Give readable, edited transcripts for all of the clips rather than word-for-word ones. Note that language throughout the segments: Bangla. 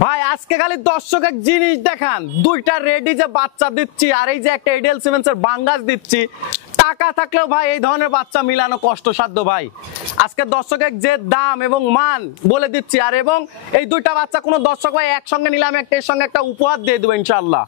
ভাই আজকে খালি দর্শকের জিনিস দেখান, দুইটা রেডি যে বাচ্চা দিচ্ছি আর এই যে একটা এডিএল সিমেন্সের বাঙ্গাস দিচ্ছি। টাকা থাকলেও ভাই এই ধরনের বাচ্চা মিলানো কষ্টসাধ্য ভাই। আজকে দর্শকের যে দাম এবং মান বলে দিচ্ছি, আর এবং এই দুইটা বাচ্চা কোনো দর্শক ভাই একসঙ্গে নিলে আমি একটা এর সঙ্গে একটা উপহার দিয়ে দেবো ইনশাআল্লাহ।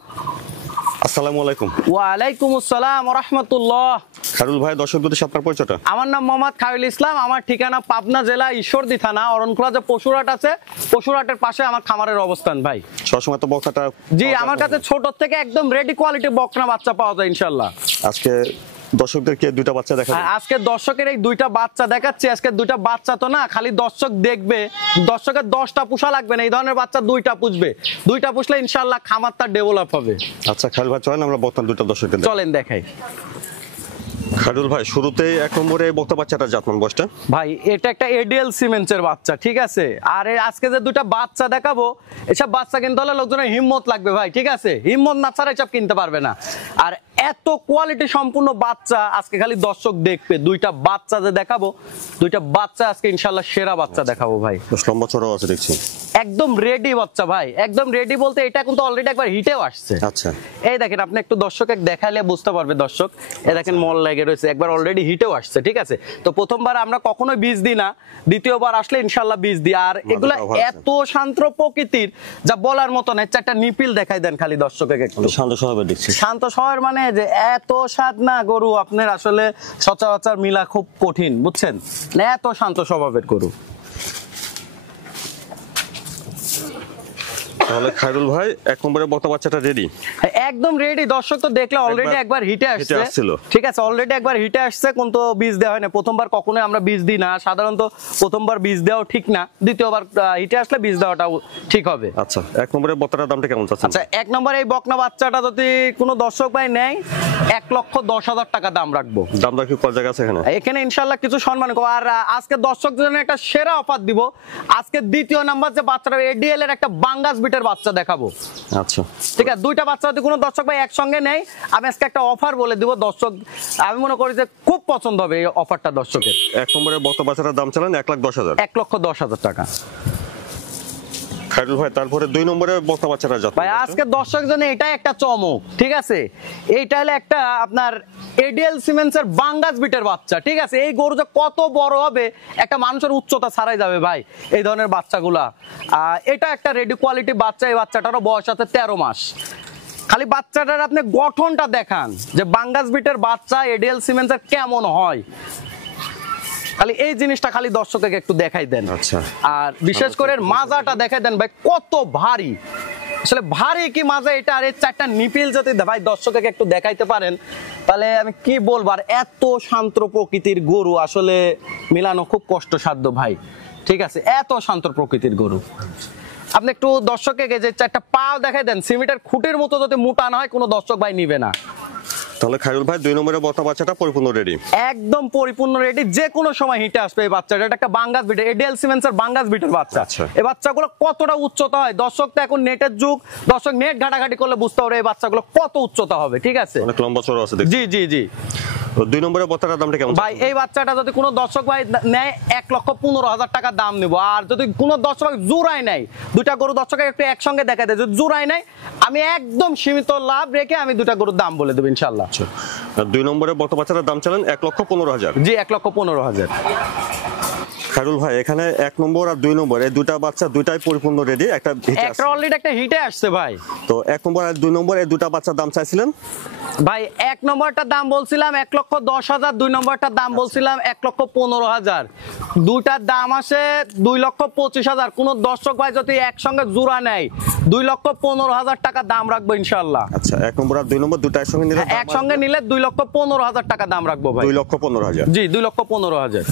আসসালামু আলাইকুম। ওয়ালাইকুম আসসালাম ওয়া রাহমাতুল্লাহ। খায়রুল ভাই, দর্শকদের আপনার পরিচয়টা? আমার নাম মোহাম্মদ খায়রুল ইসলাম, আমার ঠিকানা পাবনা জেলা ঈশ্বরদী থানা অরণখোলা যে পশুরহাট আছে, পশুরহাটের পাশে আমার খামারের অবস্থান ভাই। সবসময় তো বকনাটা? জি, আমার কাছে ছোট থেকে একদম রেডি কোয়ালিটি বকনা বাচ্চা পাওয়া যায় ইনশাআল্লাহ। আজকে দর্শকদেরকে দুইটা বাচ্চা দেখাবো। আজকে দর্শকের এই দুইটা বাচ্চা দেখাচ্ছি। আজকে দুইটা বাচ্চা তো না খালি দর্শক দেখবে, দর্শকের 10টা পোষা লাগবে না, এই ধরনের বাচ্চা দুইটা পুষবে। দুইটা পুষলে ইনশাআল্লাহ খামারটা ডেভেলপ হবে। আচ্ছা খায়রুল ভাই, চলেন আমরা বকনা দুইটা দর্শকদের চলেন দেখাই। খায়রুল ভাই, শুরুতেই এক নম্বরে বকনা বাচ্চাটা জাতমান বয়সটা? ভাই এটা একটা এডিএল সিমেন্সের বাচ্চা, ঠিক আছে। আর আজকে যে দুইটা বাচ্চা দেখাবো, এসব বাচ্চা কিনতে হলে লোকজনের হিম্মত লাগবে ভাই, ঠিক আছে। হিম্মত না ছাড়া এসব কিনতে পারবে না। আর এত কোয়ালিটি সম্পূর্ণ বাচ্চা আজকে খালি দর্শক দেখবে। দুইটা বাচ্চা যে দেখাবো, দুইটা বাচ্চা আজকে ইনশাআল্লাহ সেরা বাচ্চা দেখাবো ভাই। লম্বা চড়াও আছে দেখছি, একদম রেডি বাচ্চা ভাই, একদম রেডি বলতে এটা কিন্তু অলরেডি একবার হিটেও আসছে। আচ্ছা এই দেখেন, আপনি একটু দর্শকে দেখালে বুঝতে পারবে দর্শক। এই দেখেন মল লেগে রয়েছে, একবার অলরেডি হিটেও আসছে, ঠিক আছে। তো প্রথমবার আমরা কখনোই বীজ দিই না, দ্বিতীয়বার আসলে ইনশাআল্লাহ বীজ দিই। আর এগুলা এত শান্ত প্রকৃতির যা বলার মতো না। চারটা নিপিল দেখাই দেন খালি দর্শকে একটু। শান্ত স্বভাবের দেখছি। শান্ত স্বভাবের মানে যে এত স্বাদ না গরু আপনার আসলে সচরাচর মিলা খুব কঠিন, বুঝছেন না, এত শান্ত স্বভাবের গরু। তাহলে খায়রুল ভাই, এক নম্বরে বকনা বাচ্চাটা রেডি? একদম রেডি। দর্শক তো দেখলে অলরেডি একবার হিটে আসছে, ঠিক আছে। অলরেডি একবার হিটে আসছে, কোন তো বীজ দেওয়া হয় না। প্রথমবার কখনোই আমরা বীজ দিই না, সাধারণত প্রথমবার বীজ দেওয়া ঠিক না, দ্বিতীয়বার হিটে আসলে বীজ দেওয়াটা ঠিক হবে। আচ্ছা, এক নম্বরে বকনাটার দামটা কেমন চাচ্ছেন? আচ্ছা, এক নম্বরে এই বকনা বাচ্চাটা যদি কোনো দর্শক ভাই নেয়, 1,10,000 টাকা দাম রাখবো। দামটা কি কত জায়গা আছে এখানে? এখানে ইনশাআল্লাহ কিছু সম্মান করব। আর আজকে দর্শকদের জন্য একটা সেরা অফার দিব। আজকে দ্বিতীয় নাম্বার যে বাচ্চাটা এডিএল এর একটা বাঙ্গাস বিটের বাচ্চা দেখাবো। আচ্ছা ঠিক আছে, দুইটা বাচ্চা যদি কোনো দর্শক ভাই একসঙ্গে নেয়, আমি আজকে একটা অফার বলে দিব দর্শক, আমি মনে করি যে খুব পছন্দ হবে এই অফারটা দর্শকের। এক নম্বরে বকনা বাচ্চাটার দাম চালান 1,10,000। 1,10,000 টাকা। খায়রুল ভাই, তারপরে দুই নম্বরে বকনা বাচ্চাটা জাত ভাই আজকে দর্শকের জন্য এটাই একটা চমক, ঠিক আছে। এইটা হলো একটা আপনার এডিএল সিমেন্সের বাঙ্গাস বিটের বাচ্চা, ঠিক আছে। এই গরু যে কত বড় হবে, একটা মানুষের উচ্চতা ছাড়াই যাবে ভাই এই ধরনের বাচ্চাগুলা। এটা একটা রেডি কোয়ালিটি বাচ্চা। এই বাচ্চাটারও বয়স আছে 13 মাস। খালি বাচ্চাটার আপনি গঠনটা দেখান যে বাঙ্গাস বিটের বাচ্চা এডিএল সিমেন্সের কেমন হয়, খালি এই জিনিসটা খালি দর্শককে একটু দেখাই দেন। আচ্ছা, আর বিশেষ করে মাজাটা দেখাই দেন ভাই, কত ভারী, আসলে ভারী কি মাজা এটা। আর এই চারটা নিপিল যদি ভাই দর্শককে একটু দেখাইতে পারেন, তাহলে আমি কি বলবো। আর এত শান্ত প্রকৃতির গরু আসলে মিলানো খুব কষ্টসাধ্য ভাই, ঠিক আছে। এত শান্ত প্রকৃতির গরু আপনি একটু দর্শককে যে চারটা পা দেখাই দেন, সিমেন্টের খুঁটির মতো যদি মোটা না হয় কোনো দর্শক ভাই নিবে না। তাহলে খায়রুল ভাই, দুই নম্বরে বকনা বাচ্চাটা পরিপূর্ণ রেডি? একদম পরিপূর্ণ রেডি, যে কোনো সময় হিটে আসবে এই বাচ্চাটা। এটা একটা বাঙ্গাস বিট, এডিএল সিমেন্সের বাঙ্গাস বিটের বাচ্চা। এই বাচ্চাগুলো কতটা উচ্চতা হয়, দর্শক তো এখন নেটের যুগ, দর্শক নেট ঘাটাঘাটি করলে বুঝতে পারবে এই বাচ্চাগুলো কত উচ্চতা হবে, ঠিক আছে। অনেক লম্বা চড়া আছে। জি জি জি। দুই নম্বরে বকনাটার দামটা কেমন ভাই? এই বাচ্চাটা যদি কোনো দর্শক ভাই নেয়, 1,15,000 টাকা দাম নিব। আর যদি কোনো দর্শক জোড়ায় নেয়, দুইটা গরু দর্শকের একটু একসঙ্গে দেখা দেয়, যদি জোড়ায় নেয় আমি একদম সীমিত লাভ রেখে আমি দুইটা গরুর দাম বলে দেবো ইনশাআল্লাহ। দুই নম্বরে বকনা বাচ্চাটার দাম চালান 1,15,000। জি, 1,15,000। খায়রুল ভাই, এখানে এক নম্বর আর দুই নম্বর এই দুইটা বাচ্চা দুইটাই পরিপূর্ণ রেডি। একটা অলরেডি একটা হিটে আসছে ভাই। তো এক নম্বর আর দুই নম্বর এই দুইটা বাচ্চার দাম চাইছিলেন ভাই? এক নম্বরটার দাম বলছিলাম 1,10,000, দুই নম্বরটার দাম বলছিলাম 1,15,000। দুইটার দাম আসে 2,25,000। কোন দর্শক ভাই যদি একসঙ্গে জোড়া নেয়, 2,15,000 টাকা দাম রাখবো ইনশাআল্লাহ। আচ্ছা, এক নম্বর আর দুই নম্বর দুটো একসঙ্গে নিলে? একসঙ্গে নিলে 2,15,000 টাকা দাম রাখবো ভাই। 2,15,000? জি, 2,15,000।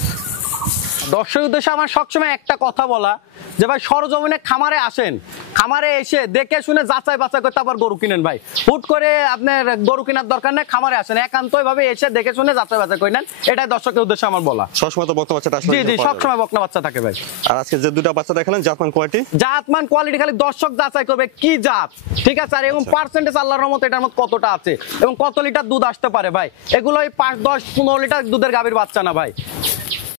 দর্শকের উদ্দেশ্যে আমার সবসময় একটা কথা বলা, যে ভাই সরজমিনে খামারে আসেন, খামারে এসে দেখে শুনে যাচাই বাছাই করতে আবার গরু কিনেন ভাই। হুট করে আপনার গরু কেনার দরকার নেই, খামারে আসেন, একান্তই ভাবে এসে দেখে শুনে যাচাই বাছাই করে নেন। এটাই দর্শকের উদ্দেশ্যে আমার বলা। সবসময় তো বকনা বাচ্চাটা আসলে? জি জি, সবসময় বকনা বাচ্চা থাকে ভাই। আর আজকে যে দুটো বাচ্চা দেখালেন জাতমান কোয়ালিটি? জাতমান কোয়ালিটি খালি দর্শক যাচাই করবে কি জাত, ঠিক আছে। আর এবং পার্সেন্টেজ আল্লাহর রহমতে এটার মধ্যে কতটা আছে এবং কত লিটার দুধ আসতে পারে ভাই, এগুলো 5, 10, 15 লিটার দুধের গাভীর বাচ্চা না ভাই।